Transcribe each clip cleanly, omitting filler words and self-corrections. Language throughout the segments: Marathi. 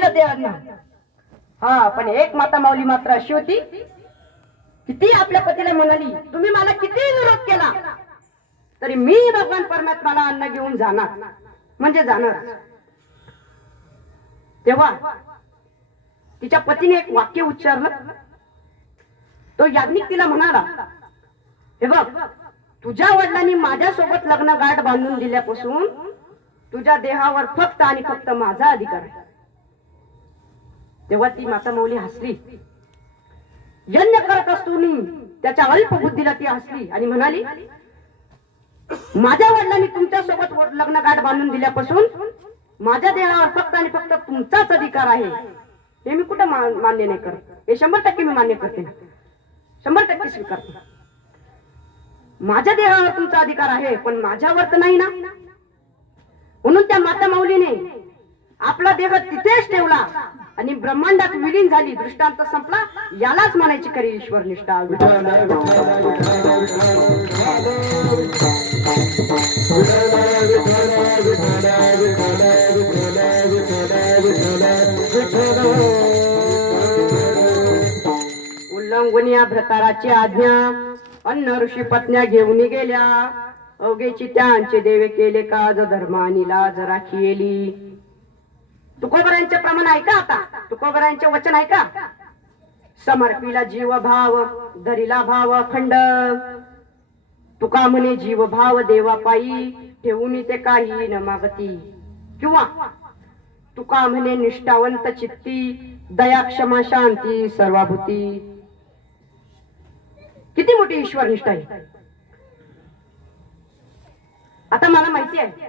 दिलं ते अन्न. हा, पण एक माता माऊली मात्र अशी होती की ती आपल्या पतीला म्हणाली, तुम्ही मला किती विरोध केला तरी मी भगवान परमात्म्याला अन्न घेऊन जाणार म्हणजे जाणार. तेव्हा तिच्या पतीने एक वाक्य उच्चारलं. तो याज्ञिक तिला म्हणाला, हे बघ, तुझ्या वडिलांनी माझ्यासोबत लग्न गाठ बांधून दिल्यापासून तुझ्या देहावर फक्त आणि फक्त माझा अधिकार आहे. तेव्हा ती माता माऊली हसली. यज्ञ करत असतो त्याच्या अल्प बुद्धीला ती हसली आणि म्हणाली, माझ्या वडिलांनी तुमच्या सोबत लग्न गाठ बांधून दिल्यापासून माझ्या देहावर फक्त आणि फक्त तुमचाच अधिकार आहे. हे मी कुठं मान्य नाही करत. हे 100% मी मान्य करते, 100% स्वीकारते. माझ्या देहावर तुमचा अधिकार आहे पण माझ्यावर तर नाही ना. म्हणून त्या माता माऊलीने आपला देह तिथेच ठेवला आणि ब्रह्मांडात विलीन झाली. दृष्टांत संपला. यालाच म्हणायची खरी ईश्वर निष्ठा. उल्लंघुनिया भ्रताराची आज्ञा अन्न ऋषी पत्न्या घेऊन गेल्या. अवघेची त्यांचे देवे केले काज धर्मानी लाज राखीली. तुकोबरांचे प्रमाण ऐका आता. तुकोबरांचे वचन ऐका. समर्पिला जीव भाव धरिला भाव अखंड. तुका म्हणे जीव भाव देवा पायी ठेवून ते काही न मागती. किंवा तुका म्हणे निष्ठावंत चित्ती दया क्षमा शांती सर्वाभूती. किती मोठी ईश्वर निष्ठा आहे. आता मला माहिती आहे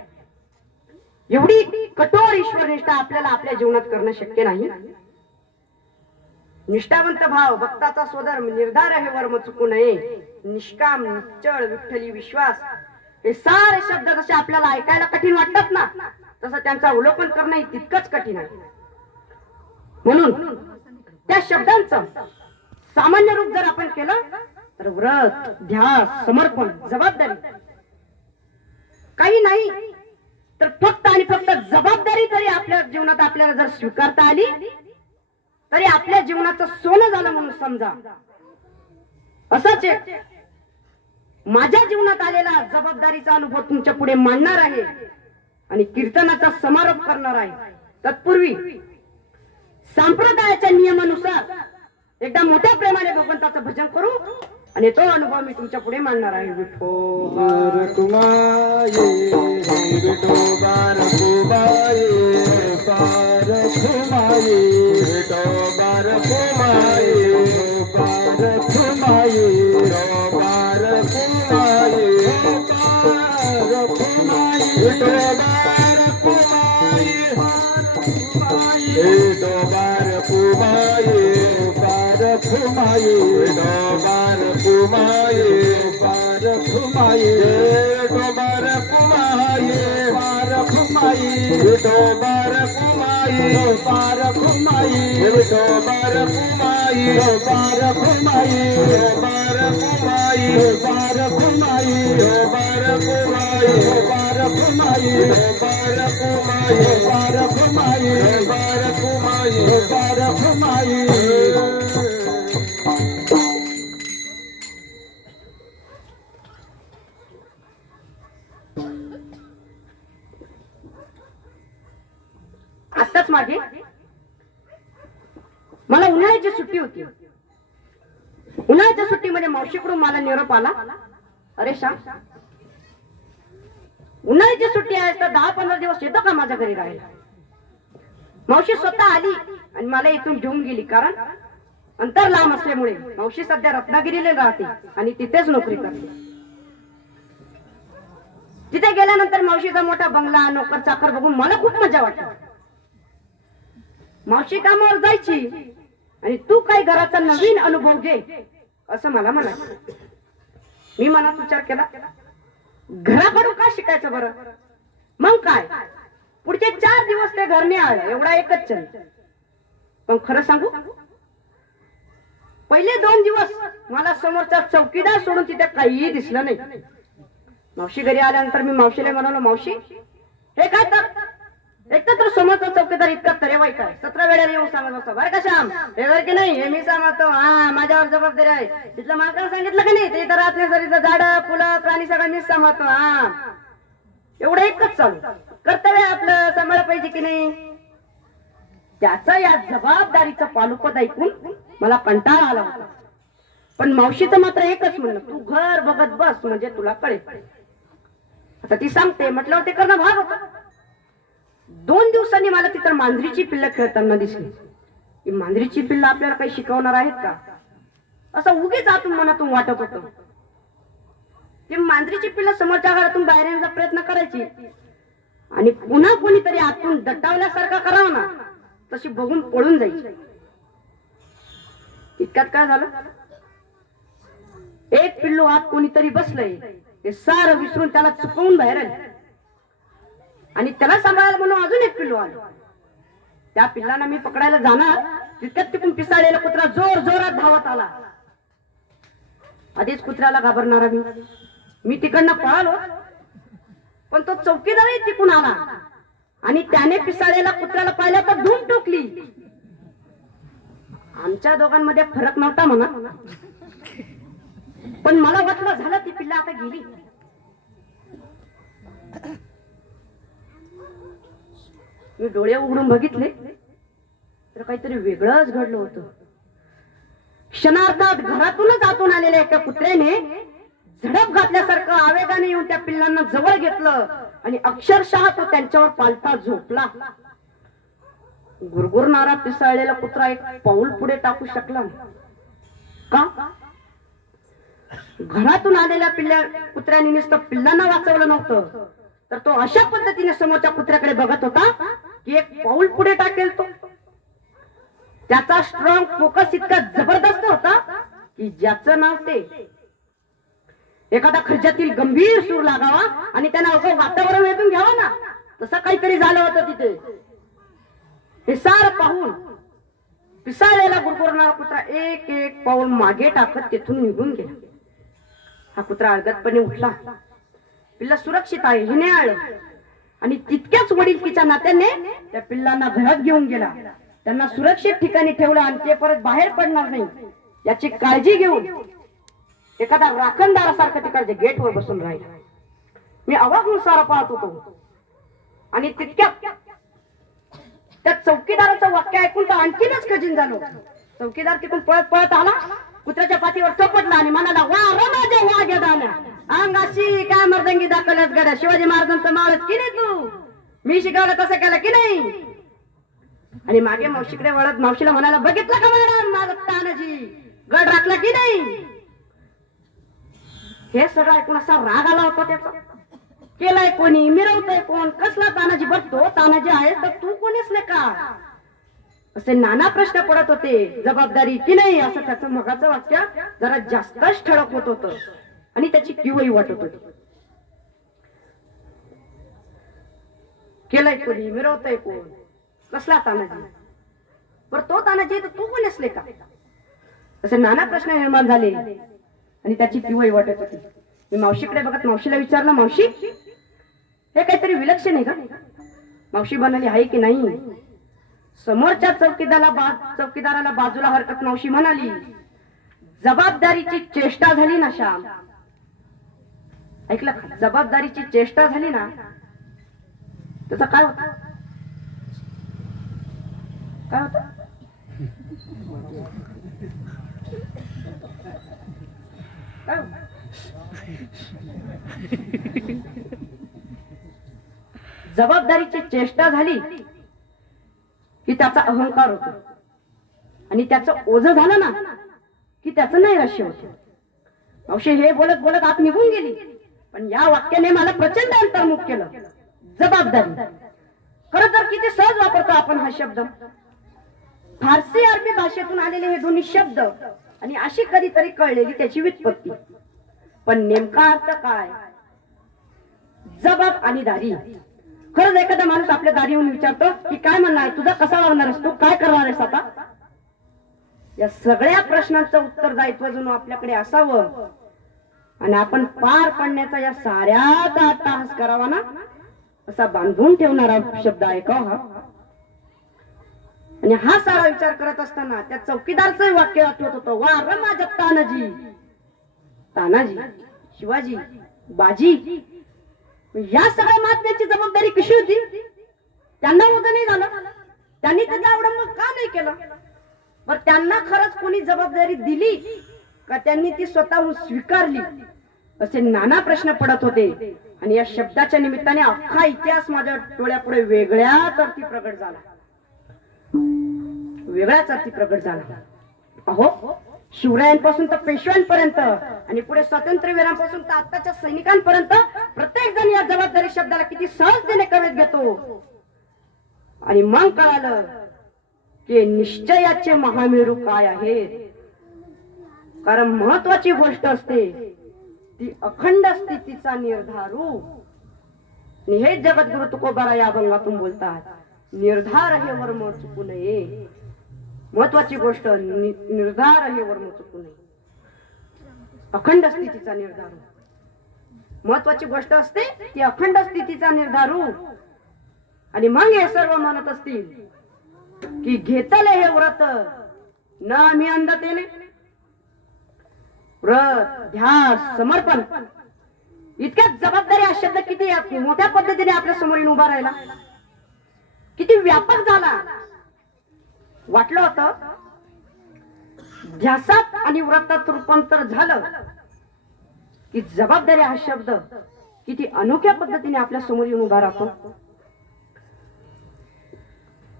एवढी कठोर ईश्वर निष्ठा आपल्याला आपल्या जीवनात करणं शक्य नाही. निष्ठावंत भाव भक्ताचा स्वधर्म निर्धार हे वर्म चुकू नये. निष्काम निश्चळ विठ्ठली विश्वास हे सारे शब्द जसे आपल्याला ऐकायला कठीण वाटतात ना तसं त्यांचं अवलोकन करणं तितकंच कठीण आहे. म्हणून त्या शब्दांचं सामान्य रूप जर आपण केलं तर व्रत ध्यास समर्पण जबाबदारी काही नाही तर फक्त आणि फक्त जबाबदारी तरी आपल्या जीवनात आपल्याला जर स्वीकारता आली तरी आपल्या जीवनाचं सोनं झालं म्हणून समजा. असंच माझ्या जीवनात आलेला जबाबदारीचा अनुभव तुमच्या पुढे मांडणार आहे आणि कीर्तनाचा समारोप करणार आहे. तत्पूर्वी संप्रदायाच्या नियमानुसार एकदा मोठ्या प्रेमाने भगवंताचं भजन करू आणि तो अनुभव मी तुमच्या पुढे मांडणार आहे. विठोबार कुमाये विठोबार कुमाये पार कुमाये विठोबार कुमाये पार कुमाये रोबार कुमाये पार कुमाये विठोबार कुमाये विठोबार कुमाये पार कुमाये विठोबार कुमाये पार कुमाये विठोबार कुमाये पार कुमाये विठोबार कुमाये पार कुमाये विठोबार कुमाये पार कुमाये पार कुमाये पार कुमाये पार कुमाये पार कुमाये पार कुमाये पार कुमाये पार कुमाये पार कुमाये. आताच मागे मला उन्हाळ्याची सुट्टी होती. उन्हाळ्याच्या सुट्टीमध्ये मावशीकडून मला निरोप आला, अरे श्याम उन्हाळ्याची सुट्टी आहे तर 10-15 दिवस येतो का माझ्या घरी राहायला. मावशी स्वतः आली आणि मला इथून घेऊन गेली. कारण अंतर लांब असल्यामुळे मावशी सध्या रत्नागिरीला राहते आणि तिथेच नोकरी करते. तिथे गेल्यानंतर मावशीचा मोठा बंगला नोकर चाकर बघून मला खूप मजा वाटली. मावशी कामावर जायची आणि तू काय घराचा नवीन अनुभव घे असं मला म्हणायचं. मी मनात विचार केला घराकडून का शिकायचं बरं. मग काय पुढचे 4 दिवस ते घर नाही आलं एवढा एकच चल. पण खरं सांगू पहिले 2 दिवस मला समोरचा चौकीदार सोडून तिथे काहीही दिसलं नाही. मावशी घरी आल्यानंतर मी मावशीला म्हणालो, मावशी हे काय तर एक तर समोरचा चौकीदार इतका तरेवाईक आहे, 17 वेळेला येऊन सांगत असतो, बरं का श्याम हे घर की नाही हे मी सांगतो, हा माझ्यावर जबाबदारी आहे. तिथलं मालकाला सांगितलं की नाही, ते तर रात्री सरीचं झाडं फुलं प्राणी सगळं मीच सांभाळतो. हा एवढं एकच चालू कर्तव्य आपलं सांभाळलं पाहिजे की नाही. त्याचा या जबाबदारीचं पालुपद ऐकून मला कंटाळा आला होता. पण मावशीचं मात्र एकच म्हणणं, तू घर बघत बस म्हणजे तुला कळेल. आता ती सांगते म्हटल्यावर ते करणं भाग होतं. 2 दिवसांनी मला तिथं मांजरीची पिल्लं खेळताना दिसली. ही मांजरीची पिल्लं आपल्याला काही शिकवणार आहेत का असं उगीच आतून मनातून वाटत होतं. ती मांजरीची पिल्लं समोरच्या घरातून बाहेर येण्याचा प्रयत्न करायची आणि पुन्हा कोणीतरी आतून दटावल्यासारखा करावा ना तशी बघून पळून जायची. इतक्यात काय झालं, एक पिल्लू आत कोणीतरी बसलंय ते सारं विसरून त्याला चुकवून बाहेर आले आणि त्याला सांभाळायला म्हणून अजून एक पिल्लू आलं. त्या पिल्लांना मी पकडायला जाणार तितक्यात तिकडून पिसाळलेला कुत्रा जोर जोरात धावत आला. आधीच कुत्र्याला घाबरणारा मी तिकडनं पळालो, पण तो चौकीदारही तिकून आला आणि त्याने पिसाळलेला कुत्र्याला पाहिलं तर धूम टोकली. आमच्या दोघांमध्ये फरक नव्हता म्हणा, पण मला वाटलं झालं ती पिल्ला आता गेली. मी डोळे उघडून बघितले तर काहीतरी वेगळंच घडलं होतं. क्षणार्धात घरातूनच आतून आलेल्या एका कुत्र्याने झडप घातल्यासारखं आवेगाने येऊन त्या पिल्लांना जवळ घेतलं आणि अक्षरशः तो त्यांच्यावर पालथा झोपला. गुरगुरणारा पिसाळलेला कुत्रा एक पाऊल पुढे टाकू शकला का? घरातून आलेल्या कुत्र्याने नुसतं पिल्लांना वाचवलं नव्हतं, तर तो अशा पद्धतीने समोरच्या कुत्र्याकडे बघत होता की एक पाऊल पुढे टाकेल तो. त्याचा स्ट्रॉंग फोकस इतका जबरदस्त होता की ज्याचं नाव ते एखादा खर्जातील गंभीर सूर लागावा आणि त्यांना अवघं वातावरण वेधून घ्यावा ना, तसं काहीतरी झालं होतं तिथे. हे सार पाहून पिसाळलेला गुरगुरणारा कुत्रा एक एक पाऊल मागे टाकत तिथून निघून गेला. हा कुत्रा अलगदपणे उठला. पिल्ला सुरक्षित आहे हे आलं आणि तितक्याच वडिलकीच्या नात्याने त्या पिल्लांना घरात घेऊन गेला. त्यांना सुरक्षित ठिकाणी ठेवलं आणि ते परत बाहेर पडणार नाही याची काळजी घेऊन एखादा राखणदारासारखं तिकडच्या गेटवर बसून राहिला. मी अवाक होऊन सारा पाहत होतो आणि तितक्यात त्या चौकीदाराचं वाक्य ऐकून तर आणखीनच खजीन झालो. चौकीदार तिकडून पळत पळत आला, कुत्र्याच्या पाठीवर थोपटला आणि म्हणाला, वा माझ्या वा गेदाना अंगाशी काय मर्दंगी दाखवल्यास गड्या, शिवाजी महाराजांचं मावळत की नाही तू, मी शिकवलं तसं केलं की नाही. आणि मागे मावशीकडे वळत मावशीला म्हणाला, बघितलं का मॅडम माझं तानाजी गड राखला की नाही. हे सगळं ऐकून असा राग आला होता त्याचा. केलाय कोणी, मिरवतोय कोण, कसला तानाजी बघतो, तानाजी आहे तर तू कोणीच नाही का, असे नाना प्रश्न पडत होते. जबाबदारी की नाही असं त्याचं मगाचं वाक्य जरा जास्तच ठळक होत होतं आणि त्याची किवही वाटत होती. केलाय कोणी, मिरवतोय कोण, कसला तानाजी, बरं तो तानाजी तर तू कोण असले का, असे नाना प्रश्न निर्माण झाले आणि त्याची किवही वाटत होती. मी मावशीकडे बघत मावशीला विचारलं, मावशी हे काहीतरी विलक्षण आहे का. मावशी म्हणाली, आहे की नाही. समोरच्या चौकीदाराला बाजूला हरकत मावशी म्हणाली, जबाबदारीची चेष्टा झाली ना श्याम, ऐकलं का, जबाबदारीची चेष्टा झाली ना त्याचा काय होत, काय होत, काय होत. जबाबदारीची चेष्टा झाली की त्याचा अहंकार होतो आणि त्याचं ओझं झालं ना की त्याचं नैराश्य होतं. मावशी हे बोलत बोलत आत निघून गेली, पण या वाक्याने मला प्रचंड अंतर्मुख केलं. जबाबदारी खरं तर किती सहज वापरतो आपण हा शब्द. फारसी अरबी भाषेतून आलेले हे दोन्ही शब्द आणि अशी कधीतरी कळलेली त्याची व्युत्पत्ती, पण नेमका अर्थ काय, जबाब आणि दारी. खरंच एखादा माणूस आपल्या दारी येऊन विचारतो की काय म्हणणार, तुझा कसा वागणार आहेस, तू काय करणार आहेस आता. या सगळ्या प्रश्नांचं उत्तरदायित्व जणू आपल्याकडे असावं आणि आपण पार पडण्याचा या साऱ्याचा अट्टहास करावा ना, असा बांधून ठेवणारा शब्द आहे का हा? आणि हा सारा विचार करत असताना त्या चौकीदारचं वाक्य आठवत होतं, वा र माझ्या तानाजी, तानाजी, शिवाजी, बाजी, या सगळ्या महात्म्याची जबाबदारी कशी होती? त्यांना वजन नाही झालं, त्यांनी त्याचा अवलंब का नाही केलं? बर त्यांना खरंच कोणी जबाबदारी दिली का त्यांनी ती स्वतःहून स्वीकारली? असे नाना प्रश्न पडत होते. आणि या शब्दाच्या निमित्ताने अख्खा इतिहास माझ्या डोळ्यापुढे वेगळ्याच अर्थी प्रगट झाला, वेगळ्याच अर्थी प्रगट झाला. अहो, शिवरायांपासून तर पेशव्यांपर्यंत आणि पुढे स्वातंत्र्यवीरांपासून तर आताच्या सैनिकांपर्यंत प्रत्येक जण या जबाबदारी शब्दाला किती सहजतेने कवेत घेतो. आणि मग कळालं की निश्चयाचे महामेरू काय आहेत. कारण महत्वाची गोष्ट असते ती अखंड स्थितीचा निर्धारू. आणि हे जगद्गुरु तुकोबारा या अभंगातून बोलतात, निर्धार हे वर्म चुकू नये. महत्वाची गोष्ट निर्धार हे वर्म चुकू नये, अखंड स्थितीचा निर्धारू. महत्वाची गोष्ट असते ती अखंड स्थितीचा निर्धारू. आणि मग हे सर्व म्हणत असतील की घेतले हे व्रत न आम्ही अंधतेने. व्रत, ध्यास, समर्पण, इतक्या जबाबदारी हा शब्द किती मोठ्या पद्धतीने आपल्या समोर येऊन उभा राहिला, किती व्यापक झाला. वाटलं होतं ध्यासात आणि व्रतात रूपांतर झालं की जबाबदारी हा शब्द किती अनोख्या पद्धतीने आपल्या समोर येऊन उभा राहतो.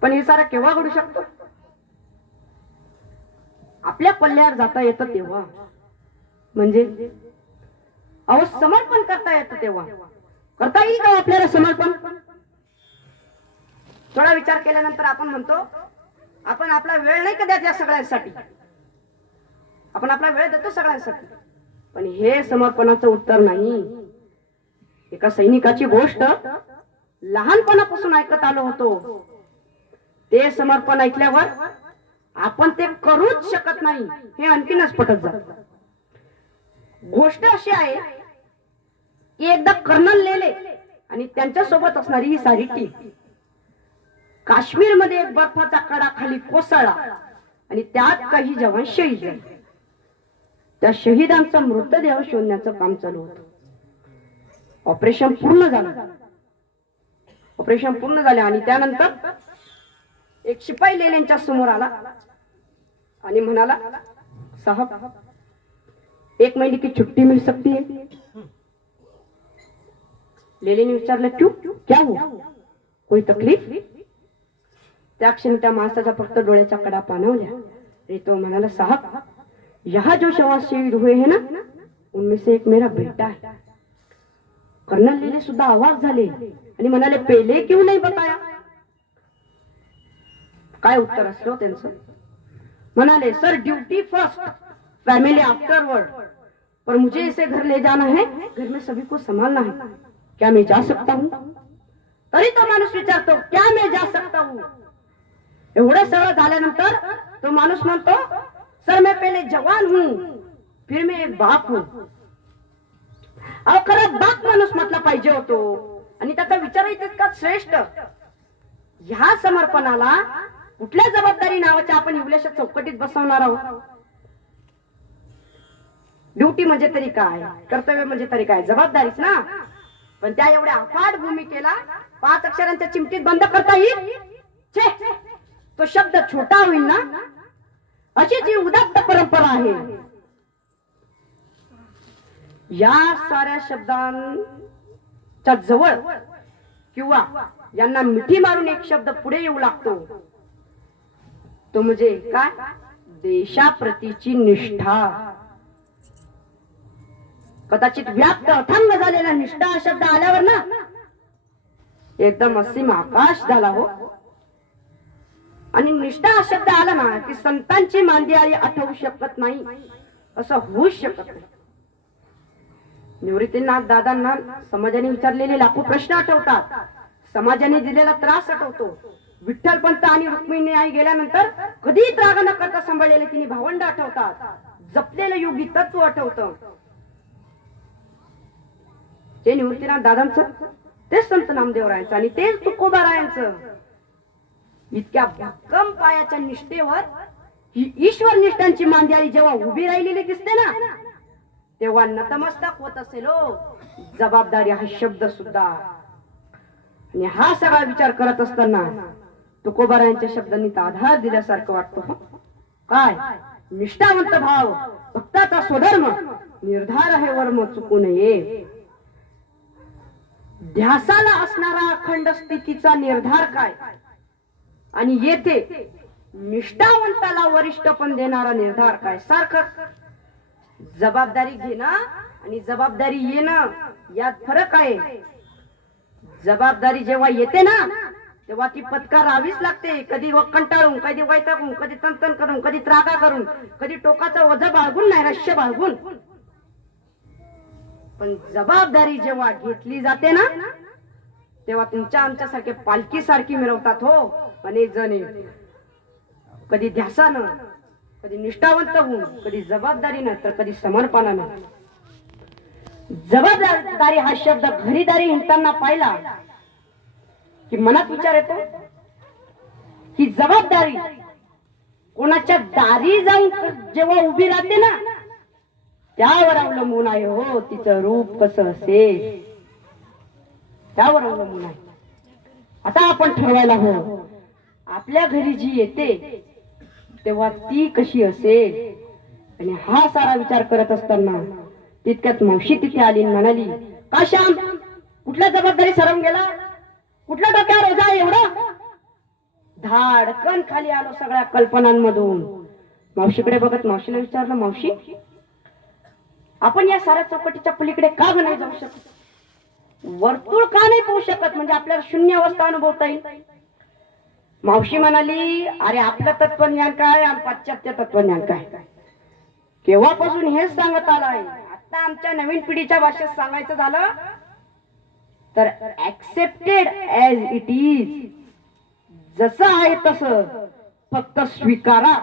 पण हे सारं केव्हा घडू शकतो? आपल्या पल्ल्यावर जाता येतं तेव्हा. म्हणजे अहो, समर्पण करता येतं तेव्हा. करता येईल का आपल्याला समर्पण? थोडा विचार केल्यानंतर आपण म्हणतो आपण आपला वेळ नाही का द्यायचा या सगळ्यांसाठी, आपण आपला वेळ देतो सगळ्यांसाठी. पण हे समर्पणाचं उत्तर नाही. एका सैनिकाची गोष्ट लहानपणापासून ऐकत आलो होतो. ते समर्पण ऐकल्यावर आपण ते करूच शकत नाही हे आणखीनच पटत जात. गोष्ट अशी आहे की एकदा कर्नल लेले आणि त्यांच्या सोबत असणारी ही सारी टीम काश्मीर मध्ये एक बर्फाचा कडा खाली कोसळला आणि त्यात काही जवान शहीद झाले. त्या शहीदांचा मृतदेह शोधण्याचं काम चालू होतं. ऑपरेशन पूर्ण झालं. ऑपरेशन पूर्ण झाले आणि त्यानंतर एक शिपाई लेल्यांच्या समोर आला आणि म्हणाला, साहब, 1 महीने की छुट्टी मिल सकती है. लेले ने विचारलं, क्यों, क्या हुआ, कोई तकलीफ? त्या क्षणी त्या माणसाच्या फक्त डोळ्याच्या कडा पाणवल्या आणि तो म्हणाला, साहब, यहाँ जो जवान शहीद हुए हैं ना, उनमें से एक मेरा बेटा है. कर्नल लेले सुद्धा आवाज झाले आणि म्हणाले, पहिले क्यों नहीं बताया? काय उत्तर असलं त्यांचं? म्हणाले, sir, duty first, family afterward, पर मुझे इसे घर ले जाना है, घर में सभी को संभालना है, क्या मैं जा सकता हूँ? तरी तो माणूस विचारतो, क्या मैं जा सकता हूँ? एवढं सगळं झाल्यानंतर तो माणूस म्हणतो, सर, मैं पहले जवान हूँ, फिर मैं एक बाप हूँ. अहो, खरा बाप माणूस म्हटला पाहिजे होतो आणि त्याचा विचारही तितका श्रेष्ठ. ह्या समर्पणाला कुठल्या जबाबदारी नावाच्या आपण इवल्याशा चौकटीत बसवणार आहोत? ड्युटी म्हणजे तरी काय, कर्तव्य म्हणजे तरी काय, जबाबदारीच ना. पण त्या एवढ्या अफाट भूमिकेला 5 अक्षरांच्या चिमटीत बंद करता येईल? छे, तो शब्द छोटा होईल ना. अशी जी उदात्त परंपरा आहे, या साऱ्या शब्दांच्या जवळ किंवा यांना मिठी मारून एक शब्द पुढे येऊ लागतो, तो म्हणजे काय? देशाप्रतीची निष्ठा. कदाचित व्याप्त अथांग झालेला निष्ठा हा शब्द आल्यावर ना एकदम असीम आकाश झाला हो. आणि निष्ठा हा शब्द आला ना की संतांची मांदियाळी आठवू शकत नाही, असं होऊच शकत नाही. निवृत्तीनाथ दादांना समाजाने विचारलेले लाखो प्रश्न आठवतात, समाजाने दिलेला त्रास आठवतो. विठ्ठलपंत आणि रुक्मिणी आई गेल्यानंतर कधी त्राग न करता सांभाळलेले तिने भावंड आठवतात, जपलेलं योगी तत्व आठवतं. जे निवृत्तीनाथ दादांचं तेच संत नामदेवरायांचं आणि तेच तुकोबारायांचं. इतक्या भक्कम पायाच्या निष्ठेवर ही ईश्वर निष्ठांची मांदियाळी जेव्हा उभी राहिलेली दिसते ना, तेव्हा नतमस्तक होत असेल हो जबाबदारी हा शब्द सुद्धा. आणि हा सगळा विचार करत असताना तुकोबारायांच्या शब्दांनी आधार दिल्यासारखं वाटतो. काय निष्ठावंत भाव, भक्ताचा स्वधर्म, निर्धार आहे वर्म चुकू नये. ध्यासाला असणारा अखंड स्थितीचा निर्धार काय, आणि येथे निष्ठावंताला वरिष्ठ पण देणारा निर्धार काय. सारखं जबाबदारी घेणं आणि जबाबदारी येणं यात फरक आहे. जबाबदारी जेव्हा येते ना तेव्हा ती पत्करावीच लागते. कधी कंटाळून, कधी वैतागून, कधी तनतन करून, कधी त्रागा करून, कधी टोकाचा वजा बाळगून, नैराश्य बाळगून. पण जबाबदारी जेव्हा घेतली जाते ना तेव्हा तुमच्या आमच्यासारखे पालखी सारखी मिरवतात हो अनेक जण. कधी ध्यासानं, कधी निष्ठावंत होऊन, कधी जबाबदारीनं, तर कधी समर्पणानं. जबाबदारी हा शब्द घरीदारी हिंडताना पाहिला की मनात विचार येतो की जबाबदारी कोणाच्या दारी जाऊन जेव्हा उभी राहते ना त्यावर अवलंबून आहे हो तिचं रूप कसं असेल, त्यावर अवलंबून आहे. आता आपण ठरवायला हवं आपल्या घरी जी येते तेव्हा ती कशी असेल. आणि हा सारा विचार करत असताना तितक्यात मावशी तिथे आली आणि म्हणाली, का श्याम कुठल्या जबाबदारी सरवून गेला, कुठल्या डोक्यावर ओझा एवढं. धाडकन खाली आलो सगळ्या कल्पनांमधून. मावशीकडे बघत मावशीला विचारलं, मावशी आपण या साऱ्या चौकटीच्या पलीकडे का नाही जाऊ शकत, वर्तुळ का नाही पाहू शकत, म्हणजे आपल्याला शून्य अवस्था अनुभवता येईल. मावशी म्हणाली, अरे आपलं तत्वज्ञान काय आणि पाश्चात्य तत्वज्ञान काय, केव्हापासून हेच सांगत आलाय. आता आमच्या नवीन पिढीच्या भाषेत सांगायचं झालं तर ऍक्सेप्टेड ऍज इट इज, जसं आहे तसं फक्त स्वीकारा.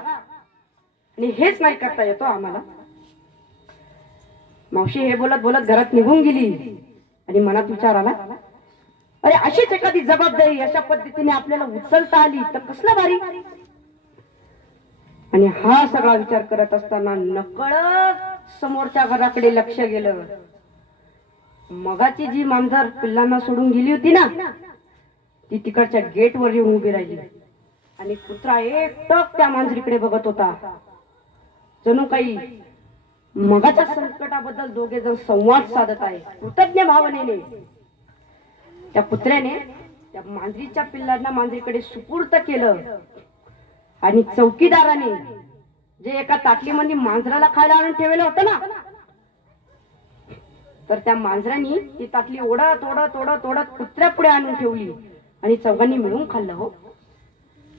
आणि हेच नाही करता येतो आम्हाला. मावशी हे बोलत बोलत घरात निघून गेली आणि मनात विचार आला, अरे अशीच एखादी जबाबदारी अशा पद्धतीने आपल्याला उचलता आली तर कसलं भारी. आणि हा सगळा विचार करत असताना नकळत समोरच्या घराकडे लक्ष गेलं. मगाची जी मांजर पिल्लांना सोडून गेली होती ना ती तिकडच्या गेटवर येऊन उभी राहिली आणि कुत्रा एकटक त्या मांजरीकडे बघत होता. जणू काही मगाच्या संकटाबद्दल दोघे जण संवाद साधत आहे कृतज्ञ भावनेने. त्या कुत्र्याने त्या मांजरीच्या पिल्लांना मांजरीकडे सुपूर्त केलं आणि चौकीदाराने जे एका ताटलीमध्ये मांजराला खायला आणून ठेवलं होतं ना तर त्या मांजरांनी ती ताटली ओढत ओढत ओढत ओढत कुत्र्या पुढे आणून ठेवली आणि चौघांनी मिळून खाल्लं हो.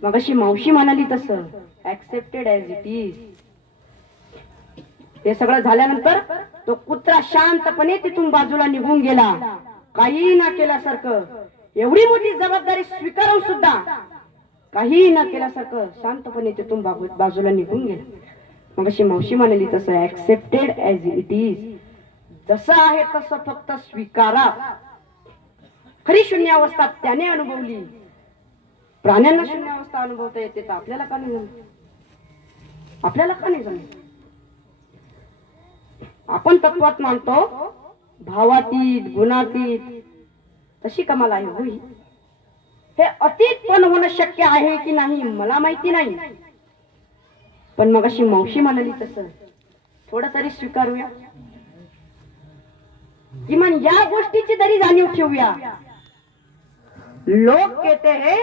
मग अशी मावशी म्हणाली तसं ऍक्सेप्टेड ऍज इट इज. हे सगळं झाल्यानंतर तो कुत्रा शांतपणे तिथून बाजूला निघून गेला, काही न केल्यासारखं. एवढी मोठी जबाबदारी स्वीकारून सुद्धा काही न केल्यासारखं शांतपणे तिथून बाजूला निघून गेला. मग अशी मावशी म्हणाली तसं ऍक्सेप्टेड ऍज इट इज, जसं आहे तसं फक्त स्वीकारा. खरी शून्य अवस्था त्याने अनुभवली. प्राण्यांना शून्य अवस्था अनुभवता येते तर आपल्याला का नाही जमत, आपल्याला का नाही जमत. आपण तत्वात मानतो भावातीत गुणातीत, तशी कमाल आहे होई. हे अतीत पण होणं शक्य आहे की नाही मला माहिती नाही, पण मग अशी मावशी म्हणाली तसं थोडं तरी स्वीकारूया. किमान या गोष्टीची तरी जाणीव ठेवूया. लोग कहते हैं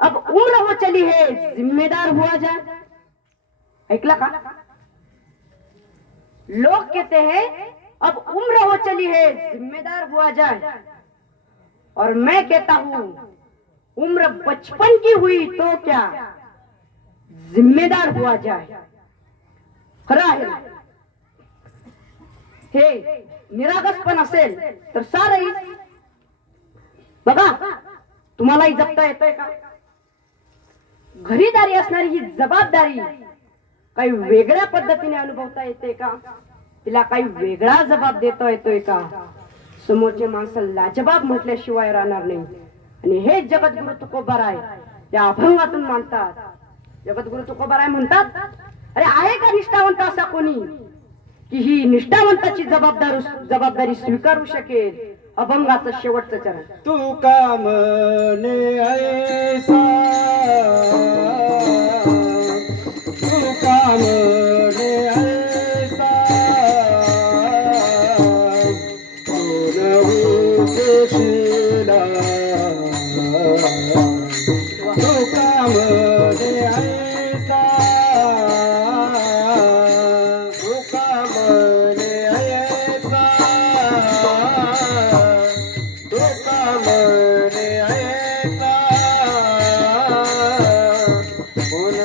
अब उम्र हो चली है जिम्मेदार हुआ जाए. ऐकला का? लोग कहते हैं अब उम्र हो चली है जिम्मेदार हुआ जाए, और मैं कहता हूं उम्र बचपन की हुई तो क्या जिम्मेदार हुआ जाए. खरं आहे. हे निरागसपण असेल तर सारही बघा तुम्हालाही जपता येतंय का. घरीदारी असणारी ही जबाबदारी काही वेगळ्या पद्धतीने अनुभवता येते का, तिला काही वेगळा जबाब देता येतोय का. समोरचे माणसं लाजबाब म्हटल्याशिवाय राहणार नाही. आणि हे जगद्गुरु तुकोबाराय त्या अभंगातून मानतात. जगद्गुरु तुकोबाराय म्हणतात, अरे आहे का निष्ठावंत असा कोणी की ही निष्ठावंताची जबाबदारी स्वीकारू शकेल. अभंगाचं शेवटचं चरण. तू का म्हणे ऐसा, तू का म्हणे ऐसा, कोण उपेक्षिला. तू का म्हणे ऐसा, तू का म्हणे ऐसा, तू का म्हणे ऐसा, कोण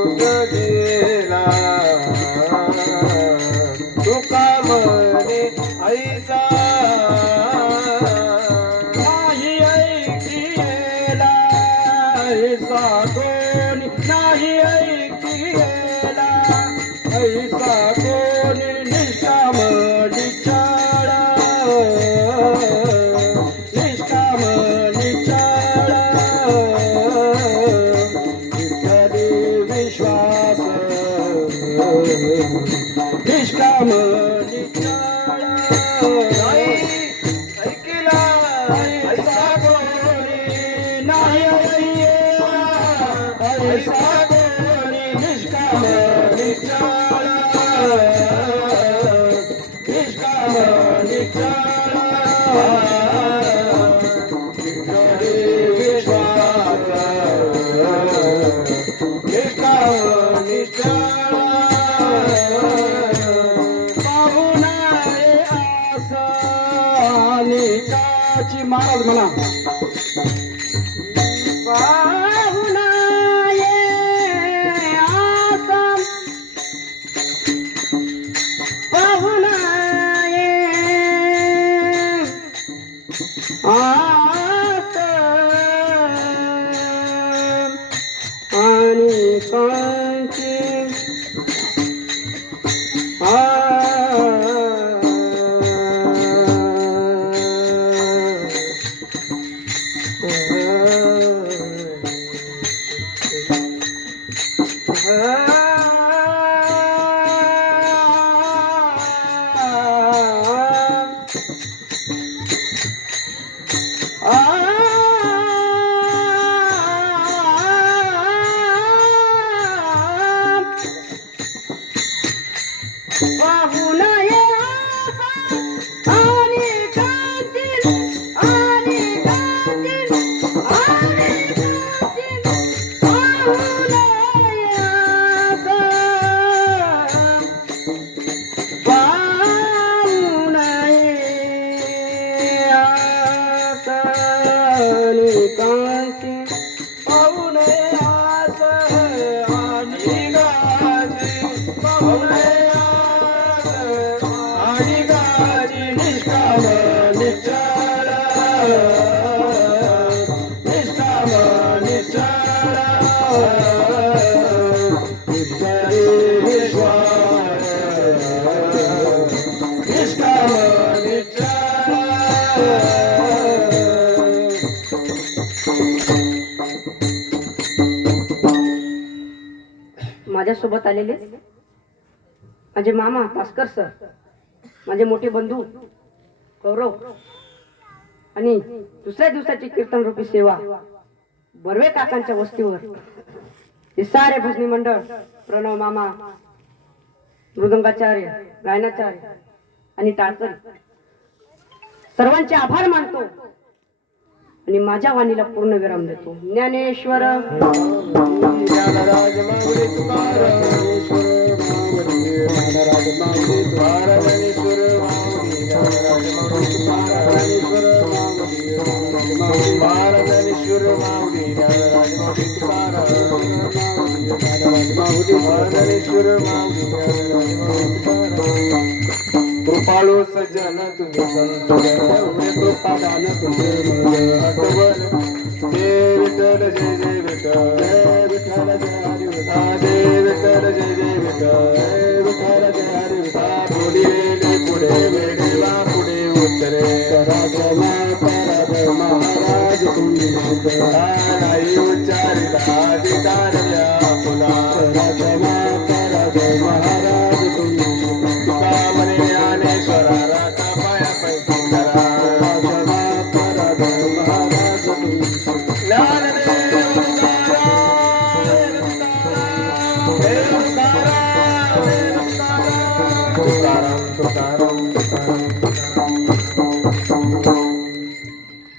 उपेक्षिला. तू का म्हणे ऐसा, नाही ऐकिला ऐसा कोणी, नाही ऐकिला ऐसा कोणी. निष्काम निचाळ, निष्काम निचाळ, विठ्ठली विश्वास, निष्काम निचाळ. नाही ऐकिला ऐसा कोणी, नाही ऐकिला ऐसा कोणी. निष्काम निचाळ, निष्काम निचाळ, विठ्ठली विश्वास, निष्काम निचाळ. पाहुणारे आस अनेकाची, महाराज म्हणा. पाहुणाये आसा, पाहुणाये आसा आणि कांची पाहुणाये आसा आणि कांची, आणि कांची, आणि कांची. पाहुणाये आसा, पाहुणाये आसा आणि कांची. पाहुणे आस आणि गाजी, पाहुणे आस आणि गाजी. निष्काम निचाळ, निष्काम निचाळ, विठ्ठली विश्वास, निष्काम निचाळ. माझ्यासोबत आलेले माझे मामा भास्कर सर, माझे मोठे बंधू गौरव आणि दुसऱ्या दिवसाची कीर्तन रूपी सेवा बर्वे काकांच्या वस्तीवर हे सारे भजनी मंडळ, प्रणव मामा, मृदंगाचार्य, गायनाचार्य आणि टाळकरी सर्वांचे आभार मानतो आणि माझ्या वाणीला पूर्ण विराम देतो. ज्ञानेश्वर ज्ञानराज माऊली तुकाराम, ज्ञानराज माऊली तुकाराम, ज्ञानेश्वर माऊली, ज्ञानराज माऊली तुकाराम, ज्ञानेश्वर माऊली, ज्ञानराज माऊली तुकाराम, ज्ञानेश्वर माऊली, ज्ञानराज माऊली तुकाराम, ज्ञानराज माऊली, ज्ञानेश्वर माऊली, ज्ञानराज माऊली तुकाराम. कृपाळू सज्जन तुम्ही संत एवढे कृपादान तुझे मग आठवण. जय विठ्ठल जय जय विठ्ठल, जय विठ्ठल जय हरी विठ्ठल, जय विठ्ठल जय जय विठ्ठल, जय विठ्ठल जय हरी विठ्ठल. पुढे वेडे पुढे वेडे वा पुढे उत्तरे तुकाराम